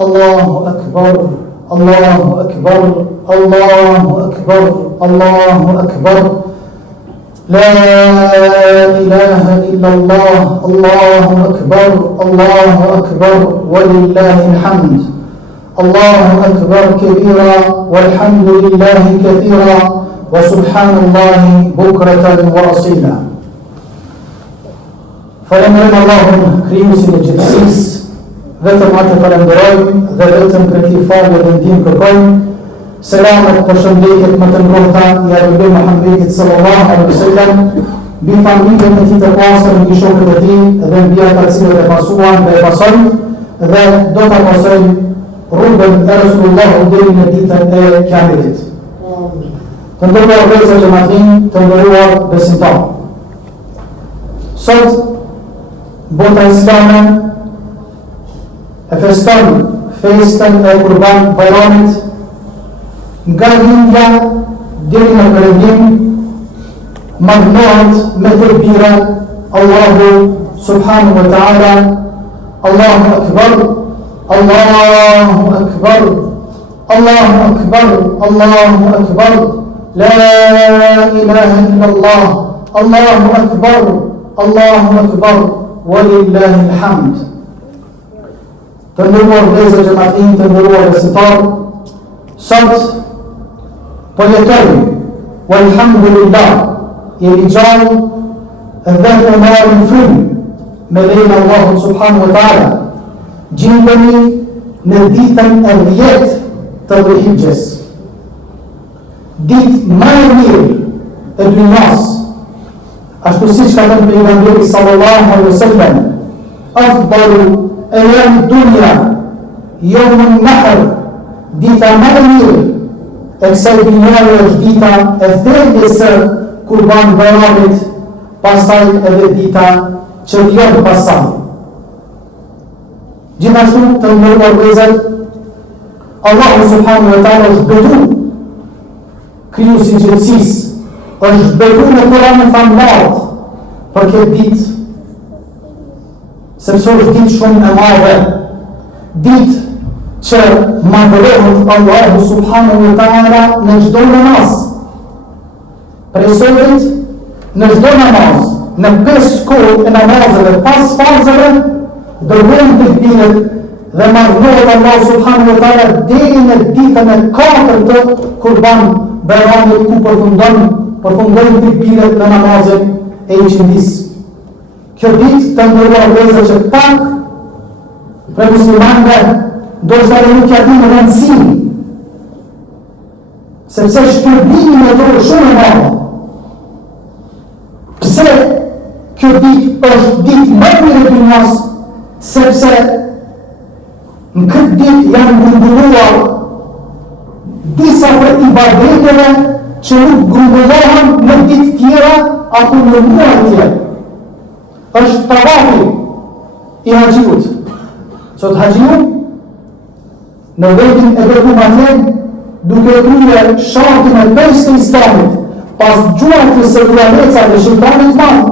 Allahu Akbar, Allahu Akbar, Allahu Akbar, Allahu Akbar. La ilaha illallah, Allahu Akbar, Allahu Akbar, walillahi alhamd. Allahu Akbar kabira, walhamdulillahi kathira, wa subhanallahi bukratan wa asila. Falenderojmë Allahun, krijuesin e gjithësisë, vetëm atë falenderojmë dhe vetëm për t'i falë dhe ndihmë kërkojmë. Selamet për shëndetjet më të ngrohta i Arabi Muhammedit sallallahu alaihi wasallam, mbi familjen e tij të pastër, mbi shokët e tij dhe mbi ata të cilët e pasuan dhe e pasojnë dhe do ta pasojnë rrugën e Resulullahut deri në ditën e Kiametit. Të nderuar vëllezër e xhamatin, të nderuar besimtarë. Sot bota islame e feston festën e Kurban Bayramit, nga lindja deri në perëndim, madhnohet me tekbira Allahu subhanahu wa ta'ala, Allahu Akbar, Allahu Akbar, Allahu Akbar, Allahu Akbar, la ilaha illallah, Allahu Akbar, Allahu Akbar, walillahi alhamd. Të nderuar vëllezër e xhamatin, të nderuar besimtarë, sot po jetojmë, walhamdulillah, jemi gjallë dhe po marrim frymë me lejnë Allahut subhanahu wa ta'ala. Gjendemi në ditën e 10 të Dhulhijhes, ditë më e mirë e dunjas, ashtu siç ka thënë pejgamberi sallallahu alaihi wasallam, afdalu ayami dunya yawmun nahr, dita më e mirë e kësaj dunjaje është dita e thelljes së Kurban Bayramit, pastaj edhe dita që vjen pas saj. Gjithashtu të nderuar vëllezër, Allahu subhanahu wa ta'ala është betu krijuesi i gjithësisë, është betu në Kur'anin famullar për këtë ditë, sepse është ditë shumë e madhe, ditë që madhërohet Allahu subhanahu wa ta'ala në çdo namaz. Prej sotit, në çdo namaz, në 5 kohë e namazeve pas farzave, dërgojnë tekbiret dhe madhërohet Allahu subhanahu wa ta'ala deri në ditën e 4 të Kurban Bayramit, ku përfundojnë tekbiret në namazin e Ikindis. Kjo ditë të nderuar vëllezër që pak për muslimanëve do të thënë nuk ja dinë rëndësinë, sepse shpërbimi e tyre shumë e madhe. Pse kjo ditë është ditë më e mirë e dunjas? Sepse në këtë ditë janë grumbulluar disa prej ibadeteve që nuk grumbullohen në ditë tjera apo në muaj tjera. Është tavafi i haxhiut. Sot haxhiu në vendin e bërgum atje, duke kryer shartin e 5 të Islamit, pas gjuajtjes së vllaveca dhe shejtanit madh,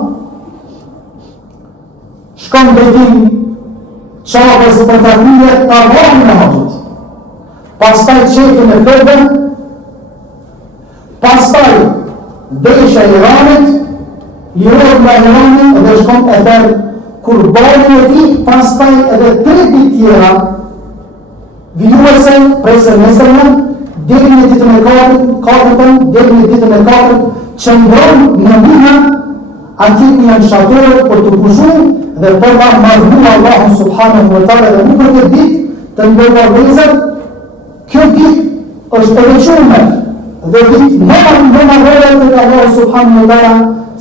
shkon drejtim Çavës për ta kryer tavafin e haxhit. Pastaj çefin e fedën, pastaj desha e Iranit, lirohet nga Irani dhe shkon e thërë kurbanin e tij, pastaj edhe 3 ditë tjera vijuese prej së nesërmen, deri në ditën e 4, deri në ditën e 4, qëndron në Mina, atje ku janë shatorët për të kushuar dhe për ta madhruar Allahun subhanahu wa ta'ala. Dhe nuk këtë ditë të nderuar vëllezër, kjo ditë është e veçuar dhe ditë më e madhore tek Allahu subhanahu wa ta'ala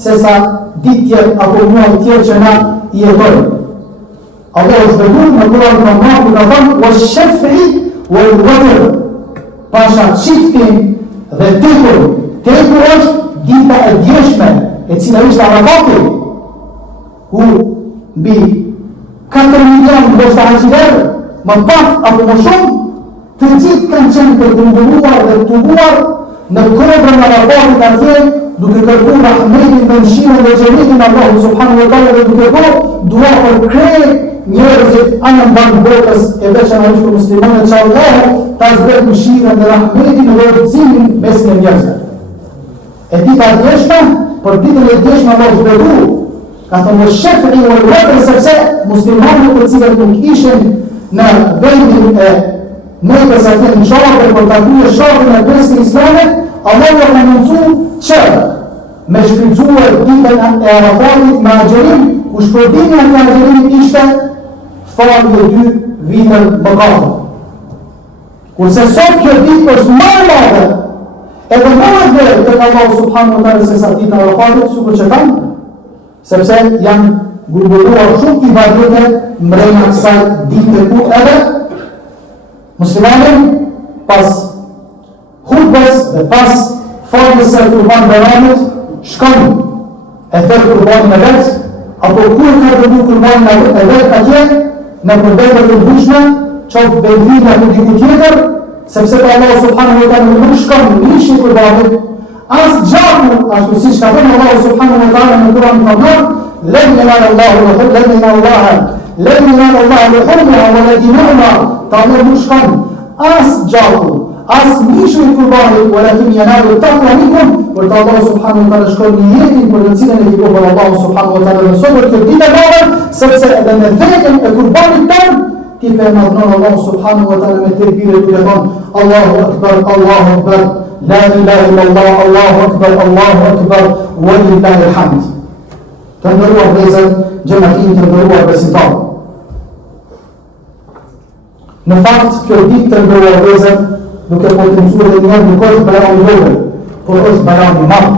se sa ditët apo muaj tjerë që na i jetojmë. Allah është betur në Kur'an ka marrë ka thënë wash-shaf'i wal-watr, pasha çiftin dhe tekur. Tekur është dita e djeshme, e cila ishte Arafati, ku mbi 4 milion ndoshta haxhiler, më pak apo më shumë, të gjithë kanë qenë të grumbulluar dhe të tubuar në kodrën e Arafatit atje, duke kërkuar rahmetin dhe mëshirën dhe xhenetin Allahu subhanahu wa ta'ala, dhe duke bërë dua për krejt njerëzit anë mban botës e veçanërisht për muslimanët që Allahu ta zbret mëshirën dhe rahmetin dhe udhëzimin mes njerëzve. E dita e djeshme, për ditën e djeshme Allahu zbretu, ka thënë shefri u lëtër sepse muslimanët të cilët nuk ishin në vendin e nëjtës atë në shokë për të krye shokën e besë islame, Allahu ka mundësu që me shfrytzuar ditën e Arafatit me agjerim, ku shpërdimja e agjerimit ishte falje 2 vitën mëkateve. Kurse sot kjo ditë është më e madhe, edhe më e vlerë tek Allahu subhanahu wa taala se sa dita e Arafatit, sikur që kanë, sepse janë grumbulluar shumë ibadete mbrëmja kësaj dite ku edhe muslimanin pas hutbës dhe pas faljes së Kurban Bayramit shkon e thërë kurbanin e vetë, apo kur ka dërgu kurbanin e vetë atje, në përbetër të ndryshme, qoftë vendime të diku tjetër, sepse ka Allah subhanahu wa taala nuk shkon në ishi kurbanit, as gjaku, ashtu si që ka thënë Allah subhanahu wa taala në Kur'an famor, lem yenal Allahu luhumha wala dima'uha, ta Allah nuk shkon as gjaku, as nishu i kurbanit, walakin yanalu taqwa minkum, për të Allah subhanahu wa taala shkon një jetin për të cilën e diko për Allah subhanahu wa taala në sobër këtë ditë e madhe, sepse edhe me vetën e kurbanit tonë, ti për madhënon Allah subhanahu wa taala me tekbire duke thonë Allahu Akbar, la ilaha illallah, Allahu Akbar, walillahi alhamd. Të ndëruar vëllezër, xhamatin të ndëruar besimtar. Në fakt, kjo ditë të ndëruar vëllezër, nuk e potencuar dhe njërë nuk është bajrami vogël, por është bajrami madh.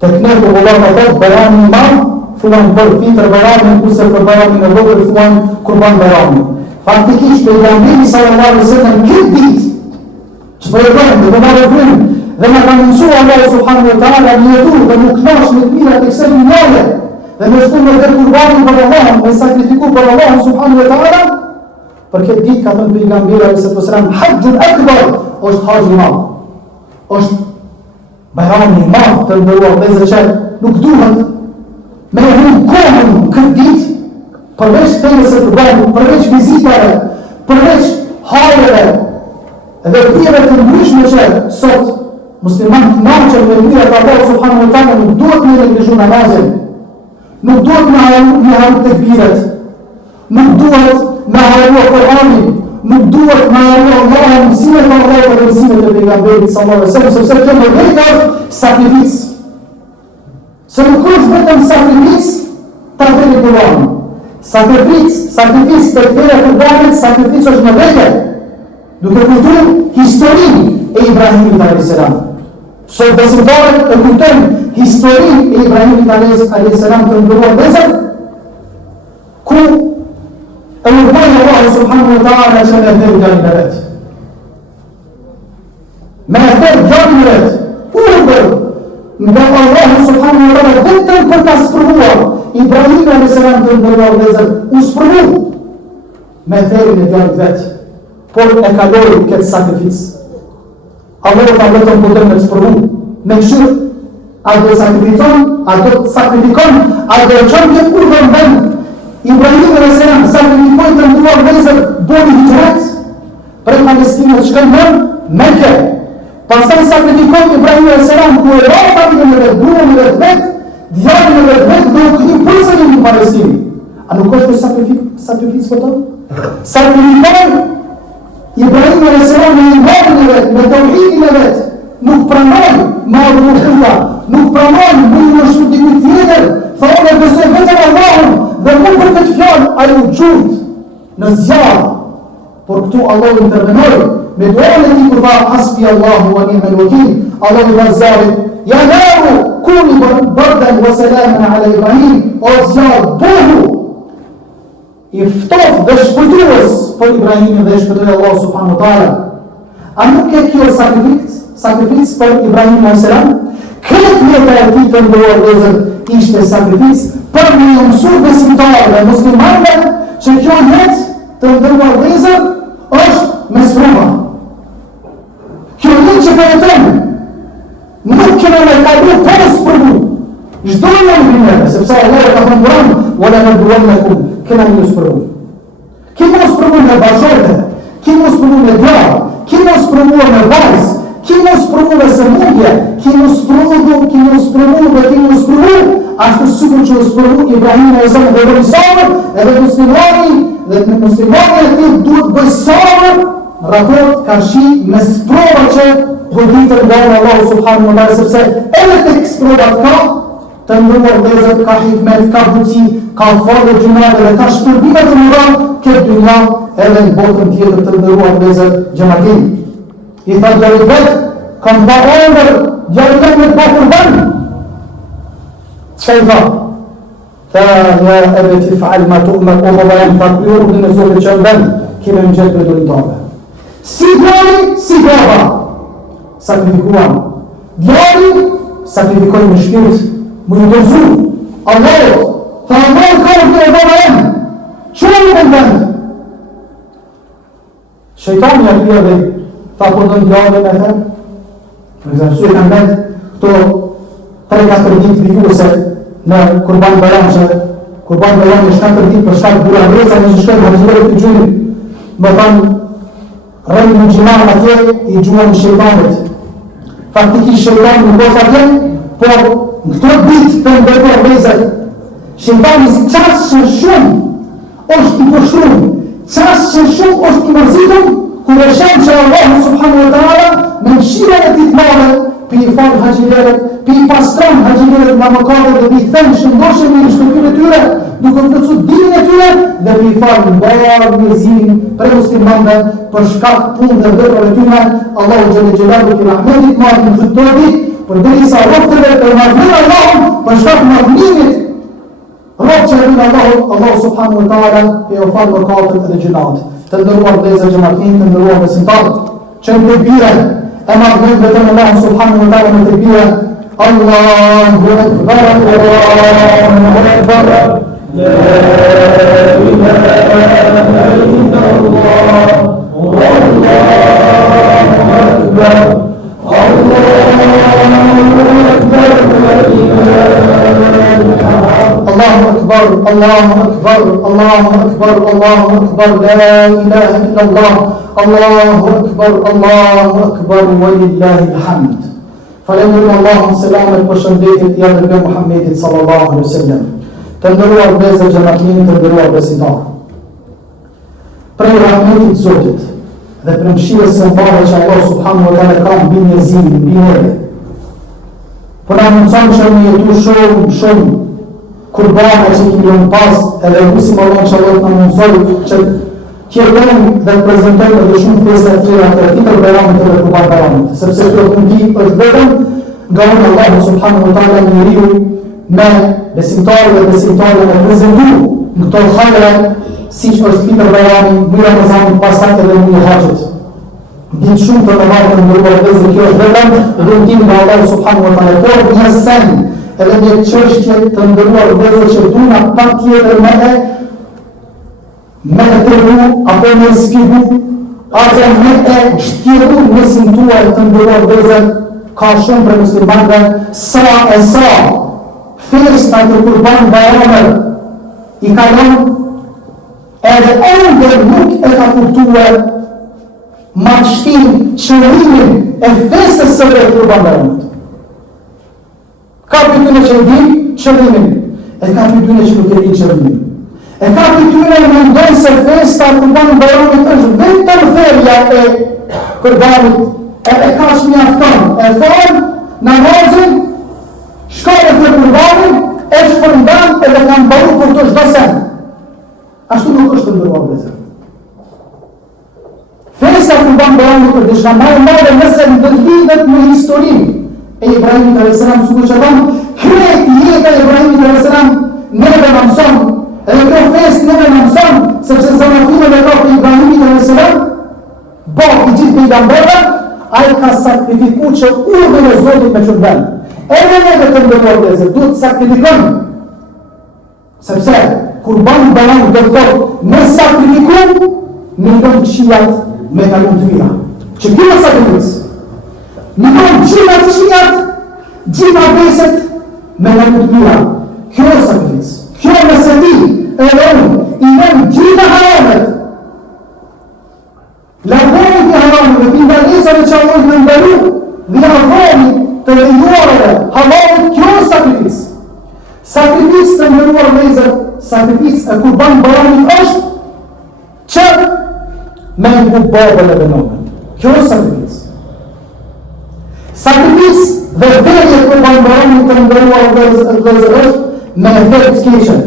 Të këne për Allah në thotë bajrami madh, thuan për fitër bajrami, kurse për bajrami në vogël thuan kurban bajrami. Faktikisht pejgamberi sallallahu alaihi wasallam këtë ditë, që për e bërëm dhe të marrë frimë, dhe me ka mundësu Allah subhanahu wa taala në jetu dhe nuk nash me të mirat e kësaj njëre, dhe me shku me të kurbanin për Allah, me sakrifiku për Allah subhanahu wa taala, për këtë ditë ka thënë pejgamberi sallallahu alaihi wasallam, hajjul akbar është hajj i madh. Është bajrami i madh të ndëruar vëllezër që nuk duhet me humbë kohën këtë ditë, përveç thënjes së kurbanit, përveç vizitave, përveç hajreve dhe pjeve të ndryshme që sot muslimanët naqen me mirat e Allah subhanahu wa taala, nuk duhet me neglizhu namazin, nuk duhet me haru tekbiret, nuk duhet me haru Kur'anin, nuk duhet me haru Allahun, mësimet e Allahut dhe mësimet e pejgamberit sallallahu alaihi wasallam, sepse kjo më vetë është sakrificë. Se nuk është vetëm sakrificë ta vënë Kur'anin. Sakrificë të këtëre kurbanit, sakrificë është në vete, duke kujtuar historinë e Ibrahimit a.s. Sot besimtarët e kujtojnë historinë e Ibrahimit a.s. të ndëruar vëllezër, ku e urmojnë Allah subhanahu wa taala që me thërë gjallin e vetë. Me thërë gjallin e vetë, urdhër nga Allah subhanahu wa taala vetëm për ta sprovuar Ibrahim a.s. të ndëruar vëllezër, u sprovu me thërën e gjallit vetë, por e kaloi këtë sakrificë. Allah ta vetëm për të me sprovu, me këshirë, a do sakrifikon, a do sakrifikon, a do qënë këtë urdhër në vend. Ibrahim a.s. sakrifikoj të ndëruar vëllezër, bodi hijret, prej Palestinës shkën në Mekë. Pastaj sakrifikoj Ibrahim a.s. ku e ra familjen e vetë, gruan e vetë, djalin e vetë dhe u kthye përsëri në Palestinë. A nuk është sakrificë për të? Sakrifikoj Ibrahim a.s. me imanin e vetë, me tauhidin e vetë, nuk pranoj madhërueshmëria, nuk pranoj në shumë dikujt tjetër, thonë e besoj vetëm Allahun dhe nuk për këtë fjalë ai u gjurt në zjarr. Por këtu Allah intervenoi me duan e tij kur tha hasbi Allahu wa ni'mal wakeel. Allah i vazhdoi, ja naru kuni bardan wa salaman ala Ibrahim, o zjarr buhu i ftoft dhe shpëtues për Ibrahimin dhe shpëtoi Allah subhanahu wa taala. A nuk e kjo sakrificë për Ibrahim a.s. Këtë jeta e tij të ndëruar vëllezër ishte sakrificë për me mësuar besimtarëve dhe muslimanëve që kjo jetë të ndëruar vëllezër është me sprova. Kjo jetë që përjetojmë nuk kemi me kalu për sprovu. Çdo një njerëz, sepse Allah ka thënë Kur'an, "Wala nabluwannakum", kena një sprovu. Kemi mos provu me bashorte, kemi mos provu me djarë, kemi mos provu me vajzë, kemi mos provu me sëmundje, kemi mos provu, ashtu sikur që sprovu Ibrahim e Zëmë dhe bëjë sabër, edhe muslimani e ti duhet bëjë sabër, raport ka shi me sprova që goditër nga Allahu subhanahu wa ta'ala, sepse edhe të sprovat ka, të ndërruar vëllezër, ka hikmet, ka buci, ka falë gjunat dhe ka shpërbime të mëdha këtë dunja edhe në botën tjetër të ndërruar vëllezër gjematin. I tha djalit vetë, kam ba ëndër, djalit vetë me të ba kurban. Që i tha? Tha, ja edhe ti faal ma tu'mer, o baba jam tha, ju rrëdhën e zotit që në vend, kime në gjithë me dojtave. Si djali, si baba, sakrifikuan. Djali, sakrifikojnë në shpirt, më një dërzu, Allahot, tha Allahot ka në të baba jem, që në në vend? Shejtani atyja dhe, tha po në djali me them, në këzërsu e kanë vend, këto 3-4 ditë vijuse në Kurban Bayram, që Kurban Bayram në 4 ditë për shkak bura vreza, në shkak në gjëre të gjyri, më thanë, rëjnë në gjimar atje, i gjuan në shejtanit. Faktikisht shejtani në bos atje, por në këto ditë të ndërruar vezër, shejtani qasë që shumë është i përshtrum, qasë që shumë është i mërzitum, kur e shenë që Allah subhanahu wa ta'ala me mshire e ti të madhe, pi i falë haqileret, pi i pastron haqileret nga mëkatër dhe pi i thënë shëndoshe me i shtëpire tyre, duke të përcu dinin e tyre, dhe pi i falë në barë njëzimin për muslimanve për shkak punë dhe vërëve tyre, Allahu Gjellë Gjellalu ki rahmetit marë në gjithëtodi, për dhe isa rëftëve për marëvën Allahum, për shkak marëvënimit, rëftë që rëvën Allahu subhanahu wa ta'ala, pe o falë mëkatër dhe gjëllatë. Të ndërruar vëllezër gjematin, të ndërruar besimtar, që në tekbire, e marrëvën vetëm Allah subhanahu wa ta'ala në tekbire, Allahu Akbar, Allahu Akbar, la ilaha illallah, Allahu Akbar, Allahu Akbar, Allahu Akbar, Allahu Akbar, Allahu Akbar, la ilaha illallah, Allahu Akbar, Allahu Akbar, walillahi alhamd. Falenderojmë Allahun, selamet për shëndetit ja dërguar Muhammedit sallallahu alaihi wasallam. Të ndëruar vëllezër xhamatin, të ndëruar besimtar. Prej rahmetit të Zotit dhe për mëshirës së madhe që Allah subhanahu wa ta'ala ka mbi njerëzimin, mbi neve. Po na mundson që ne jetu shumë kurbane që kemi në pas, edhe lusim Allah që Allah të në mundësoj që kjerëtojmë dhe të prezentojmë edhe shumë festa të tjera të fitër Bayramit dhe Kurban Bayramit, sepse kjo të mundi është vetëm nga unë Allah subhanahu wa ta'ala njeriu me besimtarë dhe besimtarë me prezentu në këto hajre si që është fitër Bayrami, në Ramazanit, pasat edhe në Haqit. Ditë shumë të të marrë të ndërruar dhe kjo është vetëm rëndim nga Allah subhanahu wa ta'ala, por një sen edhe një qështje të ndërruar vëzër që duna pa tjetër me e tërru, apo me skibu, apo me e shtjeru në simtuar të ndërruar vëzër, ka shumë për muslimanve, sa festa të Kurban Bayramit i kalon, edhe ende nuk e ka kuptuar marrështin, qëllimin e festës së Kurban Bayramit. Ka për tyne që din qëllimin, e ka për tyne që nuk e din qëllimin. E ka për tyne në mendojnë se festa Kurban Bayramit është vetëm therja e Kurbanit, e ka që një afton, e falë, namazin, shkare të Kurbanit, e shpërndan edhe kanë baru për të shdosen. Ashtu nuk është të ndërruar vëzër. Festa Kurban Bayramit është dishka ma e madhe nëse ndërlidhet me historinë e Ibrahimit a.s. Sukur që thonë, krejt jeta e Ibrahimit a.s. neve në mëson, edhe kjo fest neve në mëson, sepse zanafime dhe ka për Ibrahimit a.s. Bak i gjithë pejgamberëve, a i ka sakrifiku që urdhën e Zotit me qërbën. Edhe neve të ndërruar vëzër, duhet të sakrifikon, sepse Kurban Bayram dhe thotë, me sakrifiku, në ndon qijat me kalun të mira. Që kjo në sakrifikës, në ndon qijat, gjitha beset me kalun të mira. Kjo në sakrifikës. Kjo nëse ti edhe unë, i vëm gjitha haramet. Largohet të harameve, të ndalesave që Allah në ndalu, dhe afroni të lejuareve, halalet, kjo është sakrificë. Sakrificë të ndëruar lezër, sakrificë e kurban baranit është që me në ku babën e nënën. Kjo është sakrificë. Sakrificë dhe vedje kurban baranit të ndëruar lezër është me e vetë s'keqen,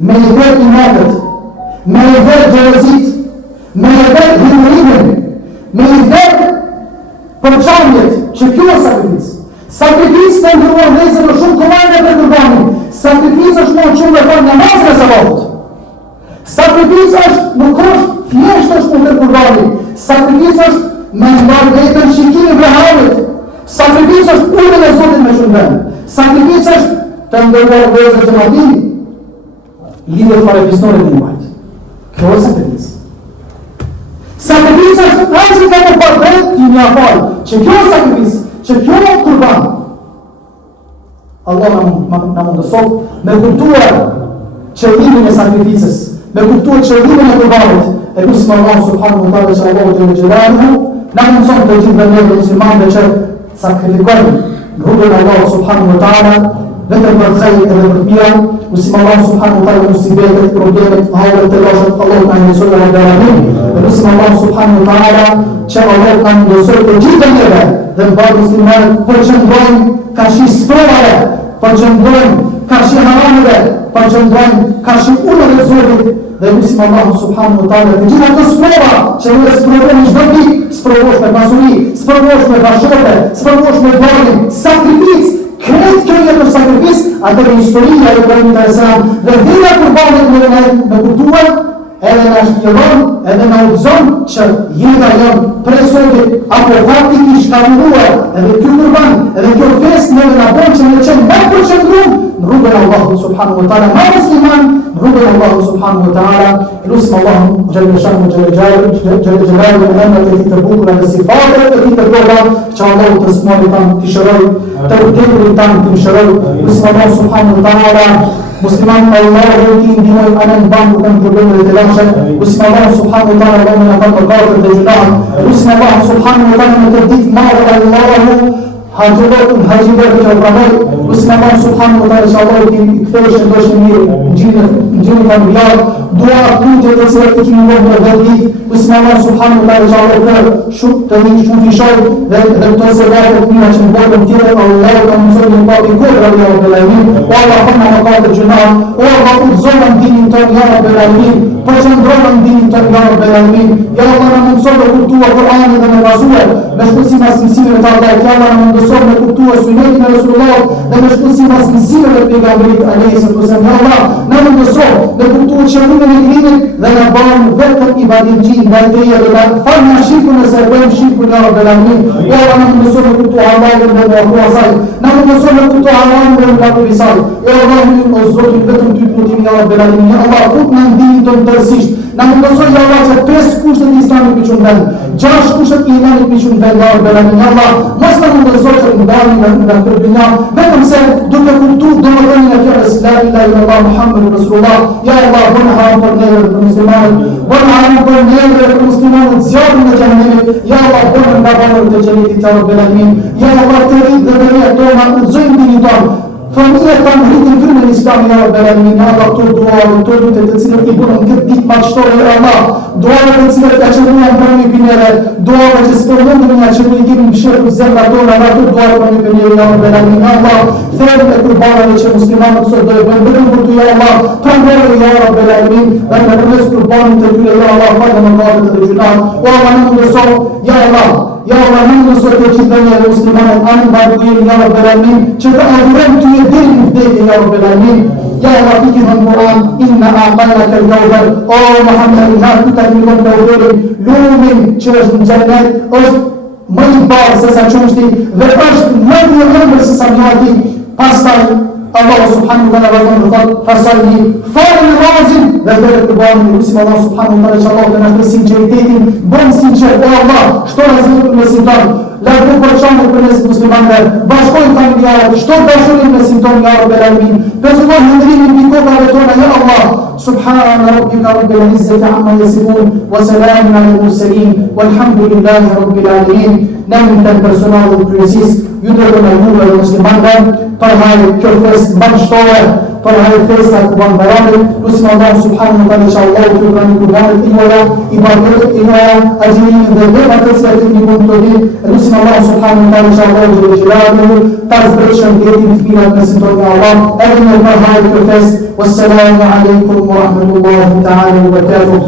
me e vetë imatët, me e vetë gjerëzit, me e vetë himërimin, me e vetë përqamjet, që kjo është sakrificë. Sakrificë të ndëruar lezër është shumë komande për kurbanin. Sakrificë është më shumë dhe farë namazën e sabatot. Sakrificë është nuk është thjesht është më të kurbanin. Sakrificë është me mbarë vetën shikimin e Abrahamit. Sakrificë është punën e Zotit me shumë vend. Sakrificë është të ndëruar lezër që madin lidhët fare fisnore në mbajt. Kjo është sakrificë. Sakrificë është ajë që të më pardet të një afalë. Që kjo është sakrificë, që kjo është kurban. Allah në mundësot me kuptuar qëllimin e sakrificës, me kuptuar qëllimin e kurbanit, e lusim Allah subhanahu wa ta'ala që Allah të gjelaluhu, në mundësot të gjithë dhe njërë muslimanve që sakrifikojnë në rrugën Allah subhanahu wa ta'ala, vetëm për khejë edhe për mira, lusim Allah subhanahu wa ta'ala musibetet, problemet, hajret të lashët, Allah në njësot e rëndaramin, e lusim Allah subhanahu wa ta'ala që Allah në mundësot të gjithë dhe njëre, dhe në bërë muslimanët përqëndrojnë ka shi sprovare, përqëndrojnë ka shi harameve, përqëndrojnë ka shi unët e Zotit, dhe lusim Allah subhanahu wa ta'ala të gjitha të sprova që në sprovojnë çdo ditë, sprovosh me pasuri, sprovosh me bashkëte, sprovosh me dorën, sakrificë, kretë kjo jetë për sakrificë, atë në historia e Ibrahimit a.s. dhe dhira kurbanit me kuptuar, edhe në shtjelon, edhe në udhëzon që jeta jonë prej Zotit, apo faktikisht ka filluar, edhe kjo kurban, edhe kjo fest në në bon që në qenë me përqendrum në rrugën e Allahut subhanahu wa ta'ala, ma musliman në rrugën e Allahut subhanahu wa ta'ala, lusim Allahum gjellë shamu gjellë gjellë në emrat e ti të bukura dhe sifatët e ti të doba, që Allahut të smoli tanë të shëroj, të vdekurin tanë të shëroj, lusim Allahum subhanahu wa ta'ala, musliman Allahu ti ndihmoj anë banku kanë probleme të lashë, lusim Allah subhanahu wa ta'ala Allahu na fal mëkatet dhe gjunat, lusim Allah subhanahu wa ta'ala në të ditë madhe Allahu hajjibat që pranoj, lusim Allah subhanahu wa ta'ala që Allahu ti kthesh në dëshë mirë, në gjini familjar, dua punët të cilat të kemi bërë në vetë ditë, lusim Allah subhanahu wa ta'ala që Allahu të një shumë fishoj dhe të sedatë të mira që në bërën tjere, Allahu të mësër një papi kodra dhe Rabbel Alamin, o Allah fërna mëkatet gjunat, o Allah udhëzon në dinin tonë ja Rabbel Alamin, përqendron në dinin tonë ja Rabbel Alamin, ja Allah në mundësor me kuptua Kur'anin dhe me bazuar, me shpësim as mësimeve të Allahut, ja Allah në mundësor me kuptua sunetin e Resulullah dhe me shpësim as mësimeve të pejgamberit alayhi salatu wasallam, ja Allah në mundësor me kuptua qëllimin e krimit dhe na bën vetëm ibadetçi ndajtëria dhe na fal na shirkun e serbëm shirkun ja Rabbel Alamin, ja Allah në mundësor me kuptua Allahun dhe me afruasaj, në mundësor me kuptua Allahun dhe me pakubisaj, ja Allah o Zotin vetëm ty lutim ja Rabbel Alamin, ja Allah fut në ndinin tonë tërësisht, na mundësoj ja Allah që 5 kushtet e Islamit me qënë vend, 6 kushtet e imanit me qënë vend, ja Rabbel Alamin, ja Allah mos na mundësoj që në dalin nga këtë dunja, vetëm se duke kuptu domethënien e fjalës la ilaha illallah Muhammedur Rasulullah, ja Allah bëna haram për neve për muslimanët, bëna haram për neve për muslimanët, zjarrin e xhenemit, ja Allah bëna nga banët e xhenetit ja Rabbel Alamin, ja Allah të rrit dhe të rrit tona udhëzojmë dinin tonë, familjet tanë rritin frymën e Islamit ja Rabbel Alamin, ja Allah këto duave, këto lutje të cilat i bënë në këtë ditë magjështore ja Allah, duave të cilat ka qëndruar për një pinere, duave që s'po mundemi nga që i kemi mëshirë zemra tona, nga këto duave për një pinere ja Rabbel Alamin, ja Allah thërët e kurbanave që muslimanët sot do e bëjnë vetëm për ty ja Allah, pranore ja Rabbel Alamin, dhe në përmes kurbanit të tyre ja Allah falë mëkatet dhe gjunat, o Allah në mundëson, ja Allah në mundëson të gjithënje dhe muslimanët anë bardujnë ja Rabbel Alamin, që të adhurem ty e diri në vdekje ja Rabbel Alamin, ja Allah ti ki thënë Kur'an, inna a'tajna kal kawthar, o Muhammed na ty ta kemi dhënë kawtharin, lumin që është në xhenet, është më i bardhë se sa qumshti dhe është më i ëmbël se sa mjati, pastaj Allah subhanahu wa ta'ala vazhdon të thotë fasalni falë namazin dhe vërtet të bëjmë lutim Allah subhanahu wa ta'ala që Allah të na shpëton sinqeritetin, bën sinqer, o Allah, shto rreziqin mesin tonë, largu përçanë për mes muslimanëve, bashkojnë familjarët, shto dashurin mesin tonë, ja Rabbel Alamin. Pezullah hëndrimin mbi kokave tona, ja Allah. Subhana rabbika rabbil izzati amma yasifun, wa salamun alal mursalin, walhamdulillahi rabbil alamin. Në të personalit kryesisë, ju dërgojmë juve muslimanëve për hajë kjo festë bashkëtore, për hajë festa Kurban Bayramit. Lutim Allah subhanahu wa taala inshallah të bëjë Kurbanit tuaja, ibadetet tuaja, ajrimin dhe veprat e cilat i mund të bëni. Lutim Allah subhanahu wa taala inshallah të jëjë ta zbreshem deri në finat në sintonin e Allah. Edhe në për hajë kjo festë. Wassalamu alaikum wa rahmatullahi ta'ala wa barakatuh.